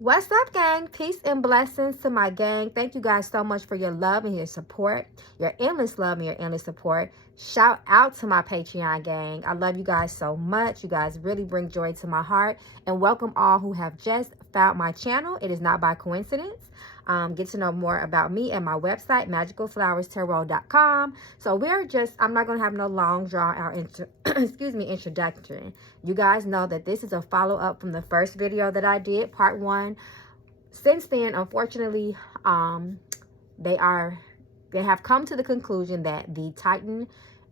What's up, gang? Peace and blessings to my gang. Thank you guys so much for your love and your support, your endless love and your endless support. Shout out to my Patreon gang. I love you guys so much. You guys really bring joy to my heart. And welcome all who have just found my channel. It is not by coincidence. Get to know more about me at my website, magicalflowerstarot.com. So I'm not going to have no long drawn out introduction. You guys know that this is a follow-up from the first video that I did, part 1. Since then, unfortunately, they have come to the conclusion that the Titan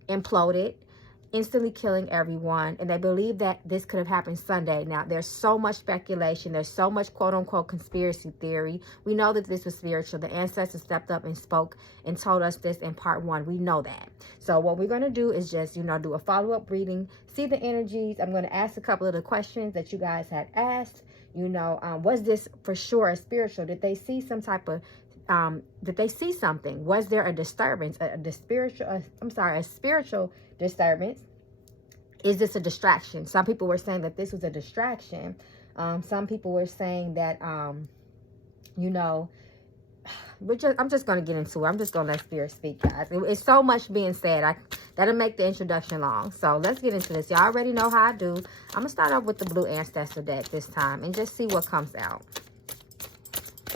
imploded, instantly killing everyone, and they believe that this could have happened Sunday. Now, there's so much speculation, there's so much quote-unquote conspiracy theory. We know that this was spiritual. The ancestors stepped up and spoke and told us this in part 1. We know that. So what we're going to do is just, do a follow-up reading, see the energies. I'm going to ask a couple of the questions that you guys had asked. Was this for sure a spiritual? Did they see some type of did they see something? Was there a disturbance, a spiritual disturbance? Is this a distraction? Some people were saying that this was a distraction. Some people were saying that, I'm just going to get into it. I'm just going to let spirit speak, guys. It's so much being said. That'll make the introduction long. So let's get into this. Y'all already know how I do. I'm going to start off with the blue Ancestor deck this time and just see what comes out.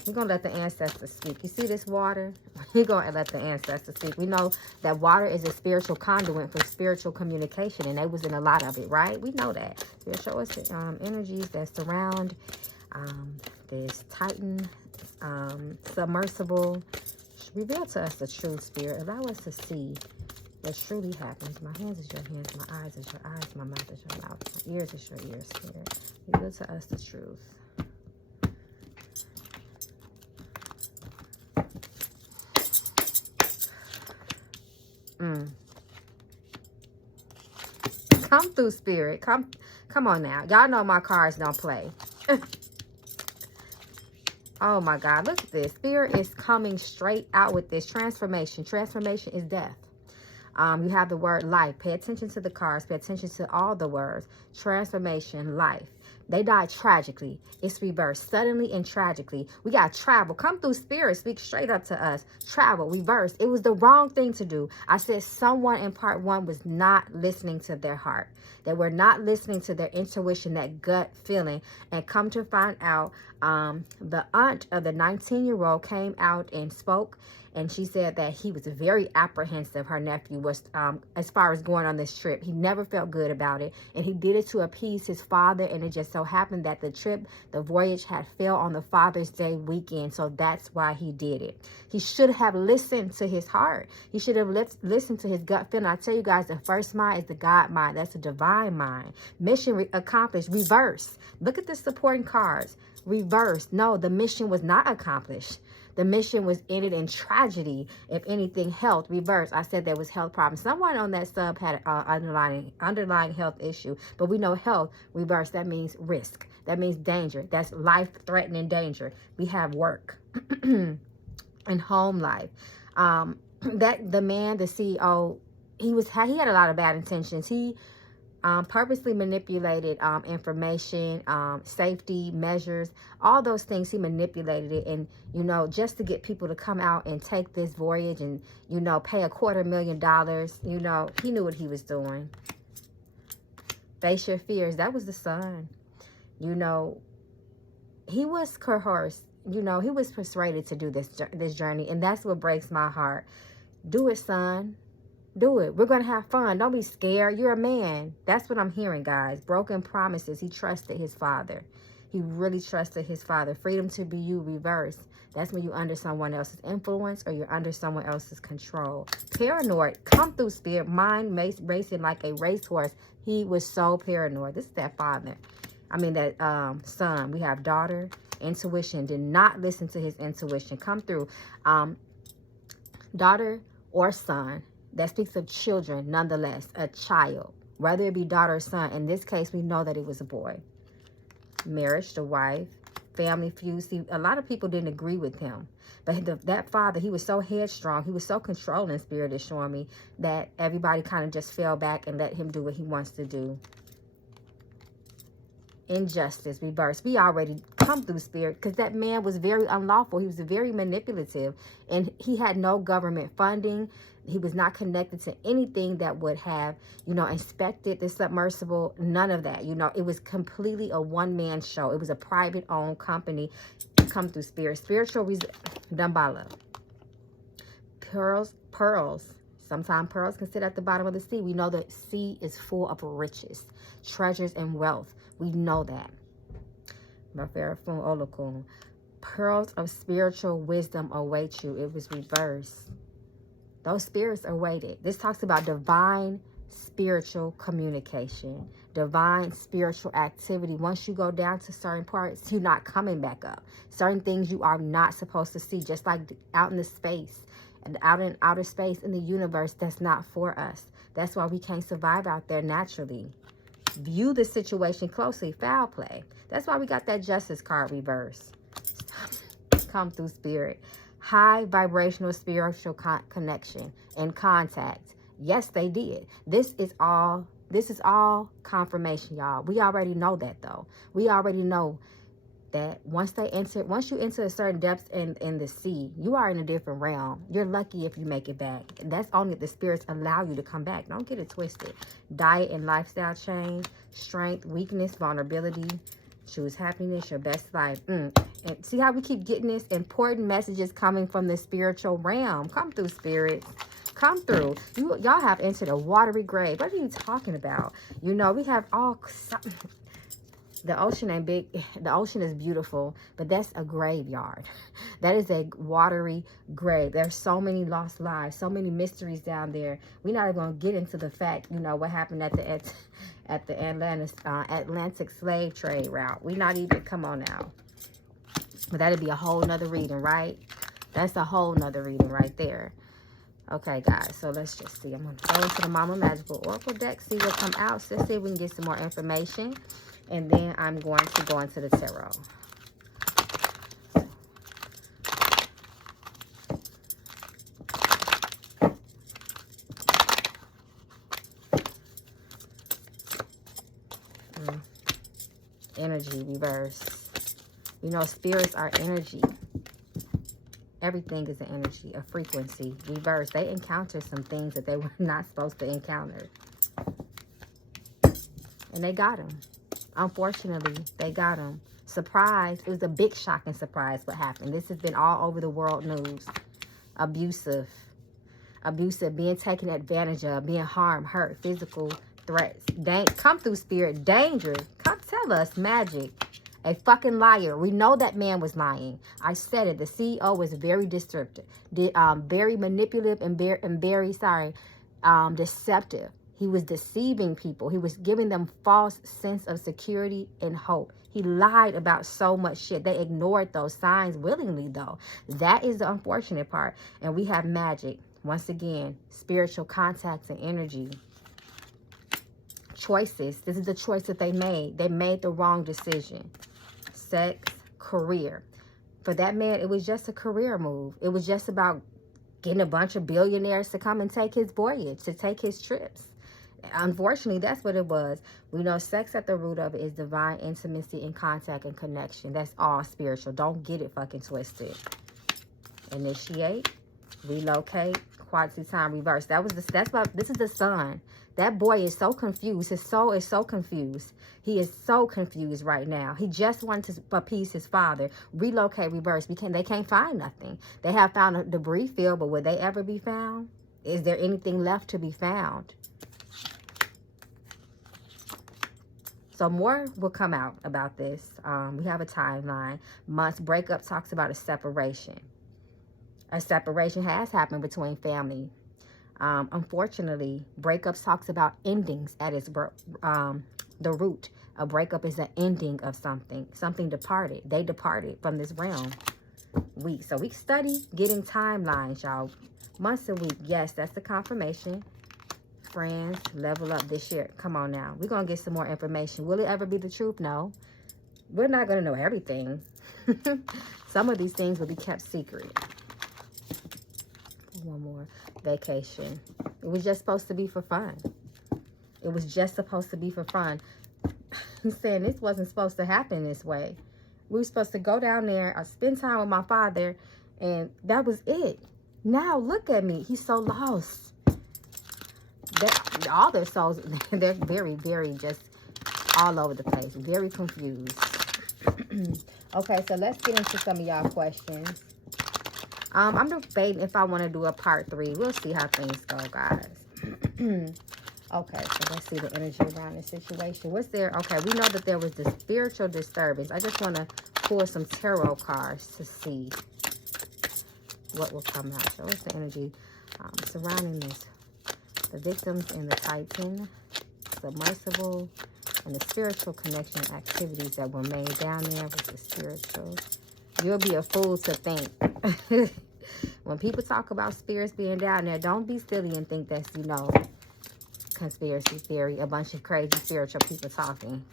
We're going to let the ancestors speak. You see this water? We're going to let the ancestors speak. We know that water is a spiritual conduit for spiritual communication, and they was in a lot of it, right? We know that. They'll show us the energies that surround this Titan submersible. Reveal to us the true spirit. Allow us to see what truly happens. My hands is your hands. My eyes is your eyes. My mouth is your mouth. My ears is your ears, spirit. Reveal to us the truth. Come through, spirit. Come on now. Y'all know my cards don't play. Oh my God, look at this. Spirit is coming straight out with this transformation. Transformation is death. You have the word life. Pay attention to the cards. Pay attention to all the words. Transformation, life. They died tragically. It's reversed. Suddenly and tragically. We got travel. Come through, spirit. Speak straight up to us. Travel. Reverse. It was the wrong thing to do. I said someone in part 1 was not listening to their heart. They were not listening to their intuition, that gut feeling. And come to find out, the aunt of the 19-year-old came out and spoke. And she said that he was very apprehensive, her nephew was, as far as going on this trip. He never felt good about it. And he did it to appease his father. And it just so happened that the voyage had fell on the Father's Day weekend. So that's why he did it. He should have listened to his heart. He should have listened to his gut feeling. I tell you guys, the first mind is the God mind. That's the divine mind. Mission accomplished. Reverse. Look at the supporting cards. Reverse. No, the mission was not accomplished. The mission was ended in tragedy. If anything, health, reverse. I said there was health problems. Someone on that sub had an underlying health issue. But we know health, reverse, that means risk. That means danger. That's life-threatening danger. We have work and home life. The man, the CEO, he had a lot of bad intentions. He purposely manipulated information, safety measures, all those things. He manipulated it, and just to get people to come out and take this voyage and pay $250,000. He knew what he was doing. Face your fears. That was the son. He was coerced. He was persuaded to do this journey, and that's what breaks my heart. Do it, son. Do it. We're going to have fun. Don't be scared. You're a man. That's what I'm hearing, guys. Broken promises. He trusted his father. He really trusted his father. Freedom to be you, reverse. That's when you're under someone else's influence or you're under someone else's control. Paranoid. Come through, spirit. Mind racing like a racehorse. He was so paranoid. This is that father. That son. We have daughter. Intuition. Did not listen to his intuition. Come through. Daughter or son. That speaks of children, nonetheless, a child, whether it be daughter or son. In this case, we know that it was a boy. Marriage, the wife, family feud. See, a lot of people didn't agree with him. But that father, he was so headstrong. He was so controlling, spirit is showing me, that everybody kind of just fell back and let him do what he wants to do. injustice, reverse. We already come through, Spirit, because that man was very unlawful. He was very manipulative, and he had no government funding. He was not connected to anything that would have, you know, inspected the submersible. None of that. You know, it was completely a one-man show. It was a private-owned company. Come through, Spirit. Spiritual Dambala. Pearls. Sometimes pearls can sit at the bottom of the sea. We know the sea is full of riches, treasures, and wealth. We know that. Pearls of spiritual wisdom await you. It was reversed. Those spirits are waited. This talks about divine spiritual communication, divine spiritual activity. Once you go down to certain parts, you're not coming back up. Certain things you are not supposed to see, just like out in the space and out in outer space in the universe. That's not for us. That's why we can't survive out there naturally. View the situation closely. Foul play. That's why we got that justice card reverse. Come through, Spirit. High vibrational spiritual connection and contact. Yes, they did. This is all confirmation, y'all. We already know that, though. We already know that once you enter a certain depth in the sea, you are in a different realm. You're lucky if you make it back. And that's only if the spirits allow you to come back. Don't get it twisted. Diet and lifestyle change, strength, weakness, vulnerability. Choose happiness, your best life. And see how we keep getting this important messages coming from the spiritual realm. Come through, spirits. Come through. Y'all have entered a watery grave. What are you talking about? You know, we have all... The ocean ain't big. The ocean is beautiful, but that's a graveyard. That is a watery grave. There's so many lost lives, so many mysteries down there. We're not even going to get into the fact, you know, what happened at the Atlantic slave trade route. We're not even, come on now. But that'd be a whole nother reading, right? That's a whole nother reading right there. Okay, guys, so let's just see. I'm going to go into the Mama Magical Oracle deck, see what come out. So let's see if we can get some more information. And then I'm going to go into the tarot. Energy reverse. You know, spirits are energy. Everything is an energy, a frequency. Reverse. They encounter some things that they were not supposed to encounter. And they got them. Unfortunately, they got him. Surprise. It was a big shocking surprise what happened. This has been all over the world news. Abusive, being taken advantage of, being harmed, hurt, physical threats. Come through, spirit. Danger. Come tell us, magic. A fucking liar. We know that man was lying. I said it. The CEO was very destructive, very manipulative, and very deceptive. He was deceiving people. He was giving them false sense of security and hope. He lied about so much shit. They ignored those signs willingly, though. That is the unfortunate part. And we have magic. Once again, spiritual contacts and energy. Choices. This is the choice that they made. They made the wrong decision. Sex, career. For that man, it was just a career move. It was just about getting a bunch of billionaires to come and take his voyage, to take his trips. Unfortunately, that's what it was. We know sex at the root of it is divine intimacy and contact and connection. That's all spiritual. Don't get it fucking twisted. Initiate, relocate, quality time reverse. This is the sun. That boy is so confused. His soul is so confused. He is so confused right now. He just wanted to appease his father. Relocate, reverse. They can't find nothing. They have found a debris field, but will they ever be found? Is there anything left to be found? So more will come out about this. We have a timeline. Months. Breakup talks about a separation. A separation has happened between family. Unfortunately, breakups talks about endings at its the root. A breakup is an ending of something. Something departed. They departed from this realm. So we study getting timelines, y'all. Months a week. Yes, that's the confirmation. Friends, level up this year. Come on now. We're going to get some more information. Will it ever be the truth? No. We're not going to know everything. Some of these things will be kept secret. One more. Vacation. It was just supposed to be for fun. It was just supposed to be for fun. He's saying this wasn't supposed to happen this way. We were supposed to go down there, spend time with my father, and that was it. Now look at me. He's so lost. All their souls, they're very, very just all over the place. Very confused. Okay, so let's get into some of y'all questions. I'm debating if I want to do a part 3. We'll see how things go, guys. Okay, so let's see the energy around the situation. What's there? Okay, we know that there was the spiritual disturbance. I just want to pull some tarot cards to see what will come out. So what's the energy surrounding this? The victims and the Titan, submersible, and the spiritual connection activities that were made down there with the spiritual. You'll be a fool to think. When people talk about spirits being down there, don't be silly and think that's, you know, conspiracy theory, a bunch of crazy spiritual people talking.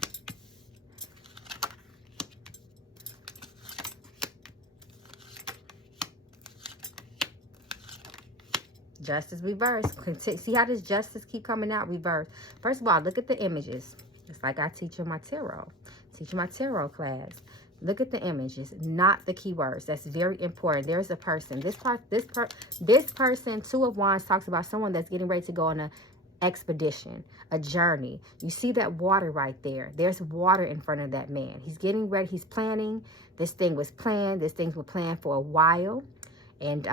Justice reverse. See how this justice keep coming out reverse. First of all, look at the images. It's like I teach in my tarot. Teach my tarot class. Look at the images, not the keywords. That's very important. There's a person. This person, Two of Wands, talks about someone that's getting ready to go on a expedition, a journey. You see that water right there. There's water in front of that man. He's getting ready. He's planning. This thing was planned. This thing was planned for a while. And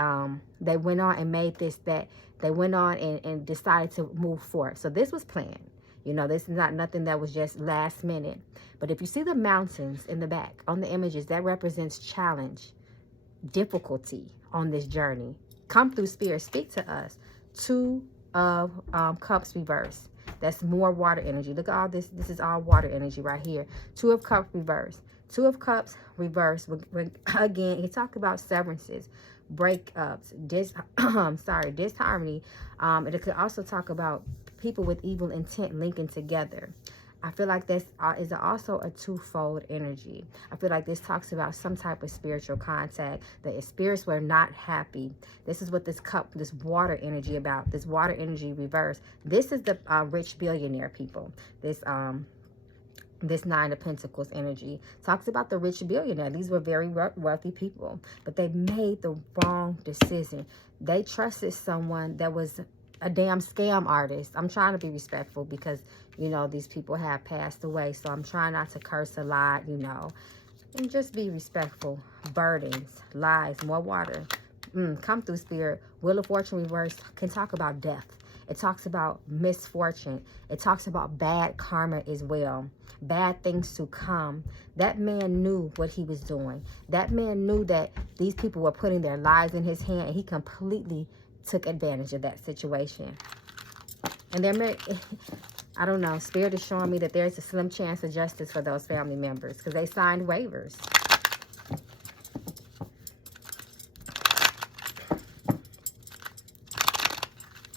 they went on and made this, that they went on and decided to move forward. So this was planned. You know, this is not nothing that was just last minute. But if you see the mountains in the back on the images, that represents challenge, difficulty on this journey. Come through spirit, speak to us. Two of Cups reverse. That's more water energy. Look at all this. This is all water energy right here. Two of Cups reverse. Two of Cups reverse. Again, he talked about severances, breakups, disharmony. It could also talk about people with evil intent linking together. I feel like this is also a twofold energy. I feel like this talks about some type of spiritual contact. The spirits were not happy. This is what this cup, this water energy about. This water energy reverse. This is the rich billionaire people. This Nine of Pentacles energy talks about the rich billionaire. These were very wealthy people, but they made the wrong decision. They trusted someone that was a damn scam artist. I'm trying to be respectful because, you know, these people have passed away. So I'm trying not to curse a lot, you know, and just be respectful. Burdens, lies, more water. Come through spirit. Wheel of Fortune reverse can talk about death. It talks about misfortune. It talks about bad karma as well. Bad things to come. That man knew what he was doing. That man knew that these people were putting their lives in his hand, and he completely took advantage of that situation. And I don't know, spirit is showing me that there's a slim chance of justice for those family members because they signed waivers.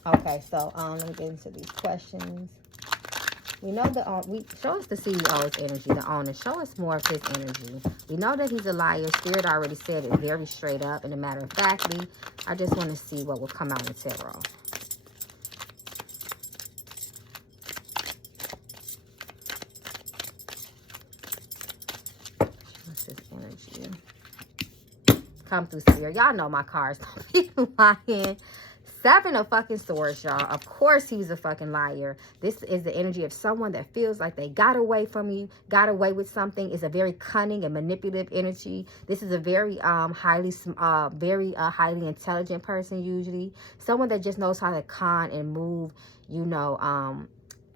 Okay, so let me get into these questions. We know show us the CEO's energy, the owner. Show us more of his energy. We know that he's a liar. Spirit already said it very straight up. And a matter of factly, I just want to see what will come out in tarot. What's his energy? Come through spirit. Y'all know my cards don't be lying. Seven of fucking Swords, y'all. Of course he was a fucking liar. This is the energy of someone that feels like they got away from you, got away with something. It's a very cunning and manipulative energy. This is a very highly intelligent person usually. Someone that just knows how to con and move, you know,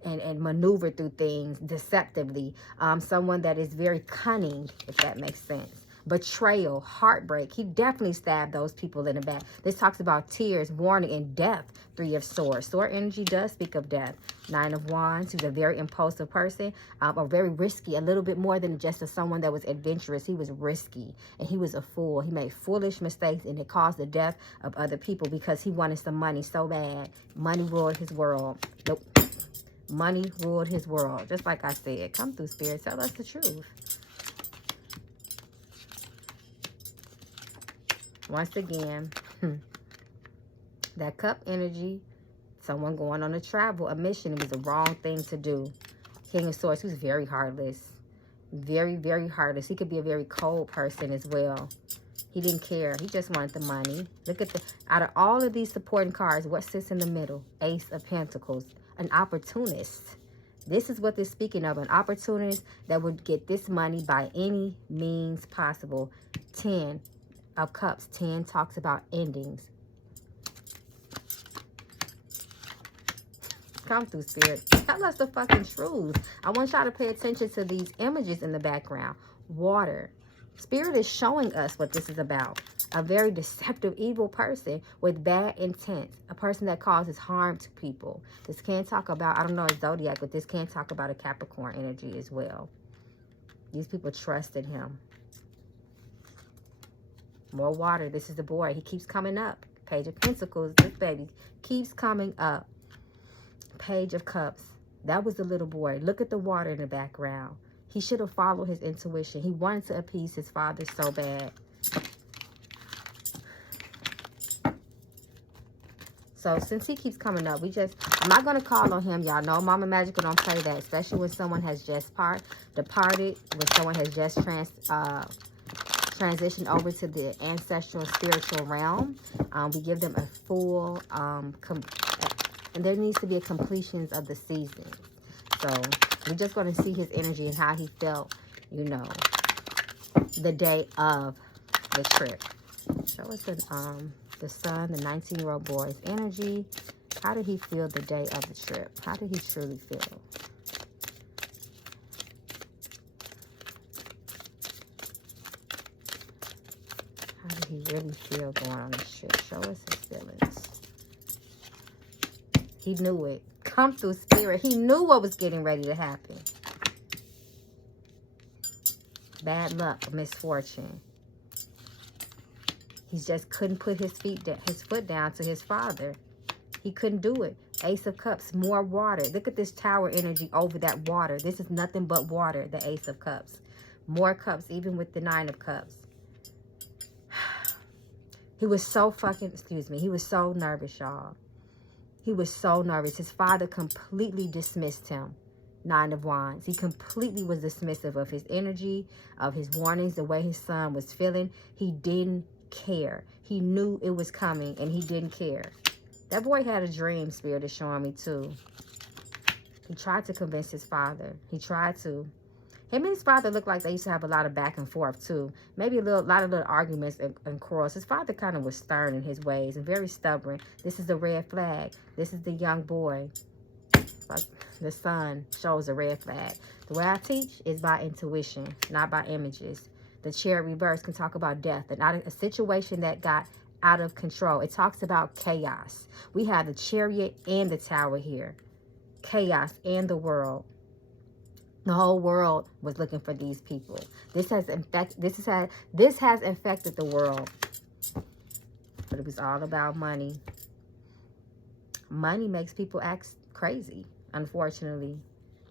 and maneuver through things deceptively. Someone that is very cunning, if that makes sense. Betrayal, heartbreak. He definitely stabbed those people in the back. This talks about tears, warning, and death. Three of Swords. Sword energy does speak of death. Nine of Wands. He's a very impulsive person, or very risky. A little bit more than just someone that was adventurous. He was risky, and he was a fool. He made foolish mistakes, and it caused the death of other people because he wanted some money so bad. Money ruled his world. Nope. Money ruled his world. Just like I said. Come through, spirit. Tell us the truth. Once again, that cup energy, someone going on a travel, a mission, it was the wrong thing to do. King of Swords. He was very heartless. Very, very heartless. He could be a very cold person as well. He didn't care. He just wanted the money. Look at the, out of all of these supporting cards, what sits in the middle? Ace of Pentacles. An opportunist. This is what they're speaking of. An opportunist that would get this money by any means possible. 10 of Cups. 10 talks about endings. Come through, Spirit. Tell us the fucking truth. I want y'all to pay attention to these images in the background. Water. Spirit is showing us what this is about. A very deceptive, evil person with bad intent. A person that causes harm to people. This can talk about, I don't know, a zodiac, but this can talk about a Capricorn energy as well. These people trusted him. More water. This is the boy. He keeps coming up. Page of Pentacles. This baby keeps coming up. Page of Cups. That was the little boy. Look at the water in the background. He should have followed his intuition. He wanted to appease his father so bad. So since he keeps coming up, I'm not going to call on him. Y'all know Mama Magical don't play that, especially when someone has just departed, when someone has just transitioned over to the ancestral spiritual realm. We give them a full, and there needs to be a completion of the season. So we're just going to see his energy and how he felt, you know, the day of the trip. Show us the son, the 19-year-old boy's energy. How did he feel the day of the trip? How did he truly feel? How did he really feel going on this trip? Show us his feelings. He knew it. Come through, Spirit. He knew what was getting ready to happen. Bad luck, misfortune. He just couldn't put his foot down to his father. He couldn't do it. Ace of Cups, more water. Look at this tower energy over that water. This is nothing but water, the Ace of Cups. More cups, even with the 9 of Cups. He was so he was so nervous, y'all. He was so nervous. His father completely dismissed him. 9 of Wands. He completely was dismissive of his energy, of his warnings, the way his son was feeling. He didn't care. He knew it was coming and he didn't care. That boy had a dream, Spirit is showing me too. He tried to convince his father. He tried to. Him and his father looked like they used to have a lot of back and forth too. Maybe a lot of little arguments and quarrels. His father kind of was stern in his ways and very stubborn. This is the red flag. This is the young boy. Like the sun shows a red flag. The way I teach is by intuition, not by images. The Chariot reverse can talk about death and a situation that got out of control. It talks about chaos. We have the Chariot and the Tower here. Chaos and the world. The whole world was looking for these people. This has infected the world. But it was all about money. Money makes people act crazy, unfortunately.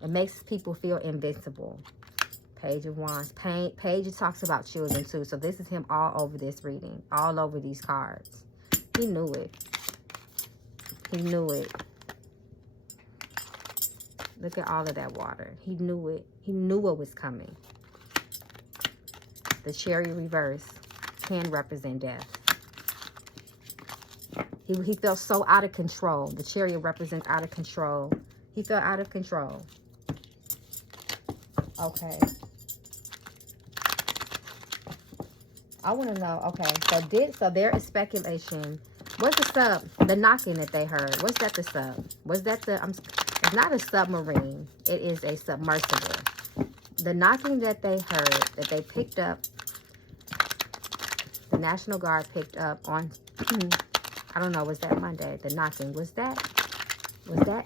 It makes people feel invincible. Page of Wands. Page talks about children too. So this is him all over this reading. All over these cards. He knew it. He knew it. Look at all of that water. He knew it. He knew what was coming. The Chariot reverse can represent death. He felt so out of control. The Chariot represents out of control. He felt out of control. Okay. I want to know. Okay. So there is speculation. What's the sub? The knocking that they heard. What's that the sub? Was that the... It's not a submarine. It is a submersible. The knocking that they heard, that they picked up, the National Guard picked up on, I don't know, was that Monday? The knocking, was that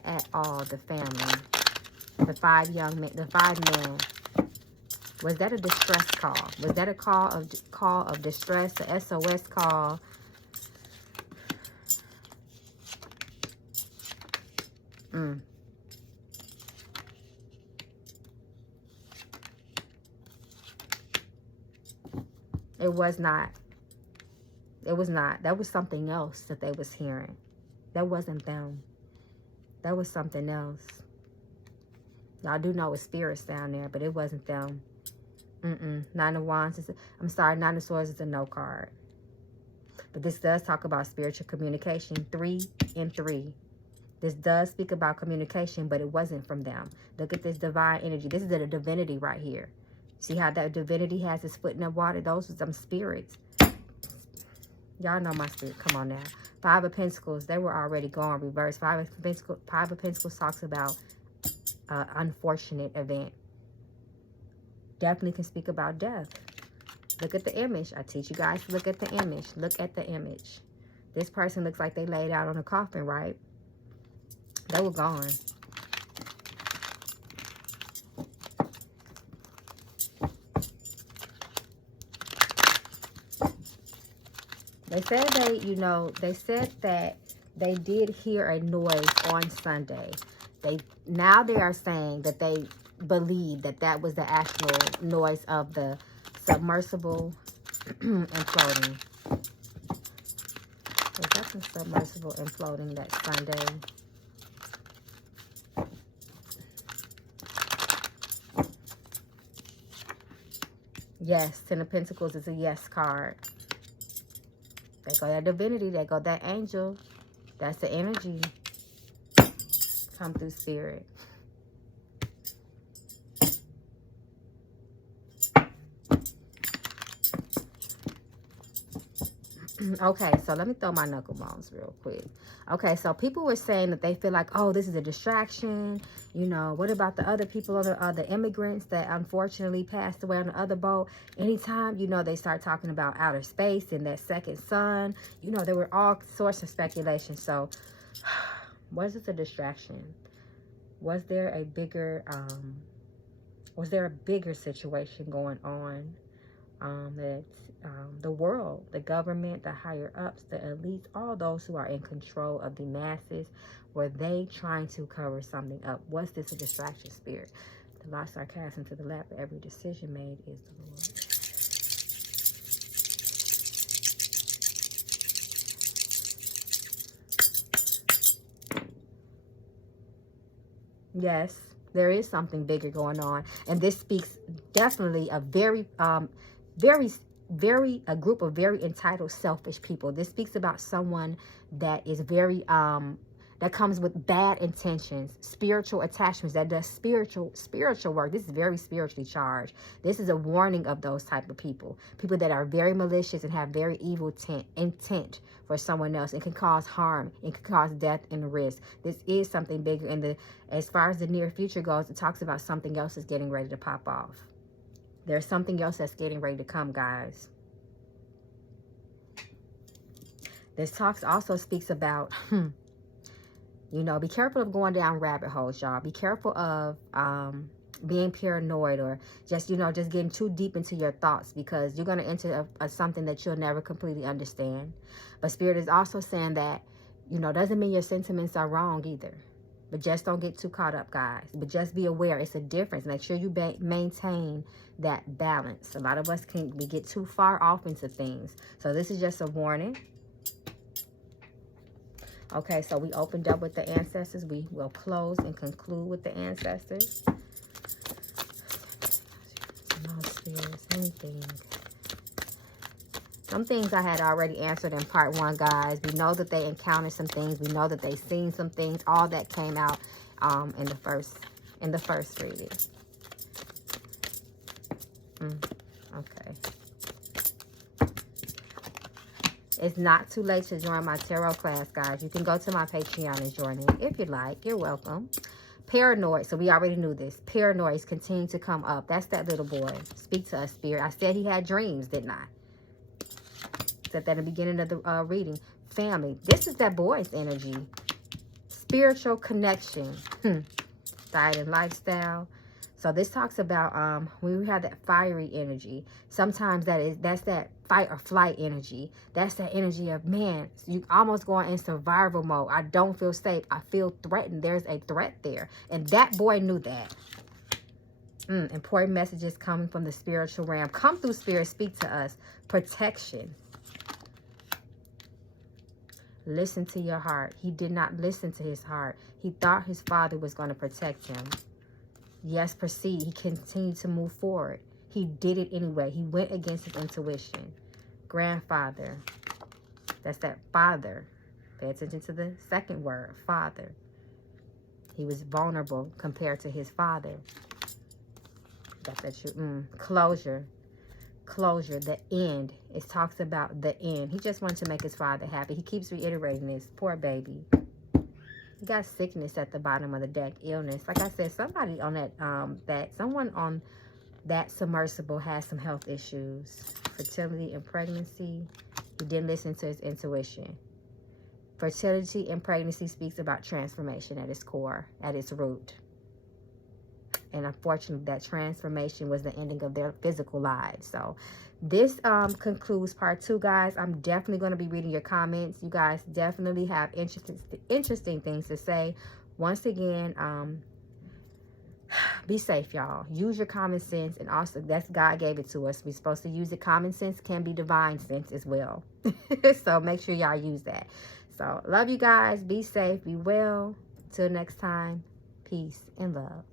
at all the family? The 5 young men, the 5 men. Was that a distress call? Was that a call of distress, a SOS call? It was not. It was not. That was something else that they was hearing. That wasn't them. That was something else. Y'all do know it's spirits down there, but it wasn't them. Nine of Wands is, I'm sorry, Nine of Swords is a no card. But this does talk about spiritual communication. 3 and 3. This does speak about communication, but it wasn't from them. Look at this divine energy. This is a divinity right here. See how that divinity has its foot in the water? Those are some spirits. Y'all know my spirit. Come on now. 5 of Pentacles. They were already going reverse. 5 of Pentacles talks about an unfortunate event. Definitely can speak about death. Look at the image. I teach you guys to look at the image. Look at the image. This person looks like they laid out on a coffin, right? They were gone. They said they said that they did hear a noise on Sunday. Now they are saying that they believe that that was the actual noise of the submersible imploding. Was that the submersible imploding that Sunday? Yes, 10 of Pentacles is a yes card. They go that divinity. They go that angel. That's the energy. Come through spirit. Okay, so let me throw my knuckle bones real quick. Okay, so people were saying that they feel like, oh, this is a distraction. You know, what about the other people, the immigrants that unfortunately passed away on the other boat? Anytime, you know, they start talking about outer space and that second sun, you know, there were all sorts of speculation. So was this a distraction? Was there a bigger situation going on that the world, the government, the higher ups, the elites, all those who are in control of the masses, were they trying to cover something up? Was this a distraction spirit? The lost are cast into the lap of every decision made is the Lord. Yes, there is something bigger going on, and this speaks definitely a a group of very entitled, selfish people. This speaks about someone that is very that comes with bad intentions, spiritual attachments, that does spiritual work. This is very spiritually charged. This is a warning of those type of people that are very malicious and have very evil intent for someone else. It can cause harm. It can cause death and risk. This is something bigger. And as far as the near future goes, it talks about something else is getting ready to pop off. There's something else that's getting ready to come, guys. This talks also speaks about, you know, be careful of going down rabbit holes, y'all. Be careful of being paranoid or just, you know, just getting too deep into your thoughts, because you're going to enter something that you'll never completely understand. But Spirit is also saying that, you know, doesn't mean your sentiments are wrong either. But just don't get too caught up, guys. But just be aware. It's a difference. Make sure you maintain that balance. A lot of us we get too far off into things. So this is just a warning. Okay, so we opened up with the ancestors. We will close and conclude with the ancestors. No spirits, anything. Some things I had already answered in part 1, guys. We know that they encountered some things. We know that they've seen some things. All that came out in the first reading. Okay. It's not too late to join my tarot class, guys. You can go to my Patreon and join in if you'd like. You're welcome. Paranoid. So we already knew this. Paranoids continue to come up. That's that little boy. Speak to us, Spirit. I said he had dreams, didn't I? Said that in the beginning of the reading. Family. This is that boy's energy. Spiritual connection. Diet and lifestyle. So this talks about when we have that fiery energy. Sometimes that's that fight or flight energy. That's that energy of, man, you almost going in survival mode. I don't feel safe. I feel threatened. There's a threat there. And that boy knew that. Important messages coming from the spiritual realm. Come through, Spirit. Speak to us. Protection. Listen to your heart. He did not listen to his heart. He thought his father was going to protect him. Yes, proceed. He continued to move forward. He did it anyway. He went against his intuition. Grandfather. That's that father. Pay attention to the second word, father. He was vulnerable compared to his father. Got that closure. Closure, the end. It talks about the end. He just wanted to make his father happy. He keeps reiterating this. Poor baby. He got sickness at the bottom of the deck. Illness. Like I said, somebody on that, someone on that submersible has some health issues. Fertility and pregnancy. He didn't listen to his intuition. Fertility and pregnancy speaks about transformation at its core, at its root. And unfortunately, that transformation was the ending of their physical lives. So this concludes part 2, guys. I'm definitely going to be reading your comments. You guys definitely have interesting things to say. Once again, be safe, y'all. Use your common sense. And also, that's God gave it to us. We're supposed to use it. Common sense can be divine sense as well. So make sure y'all use that. So love you guys. Be safe. Be well. Till next time. Peace and love.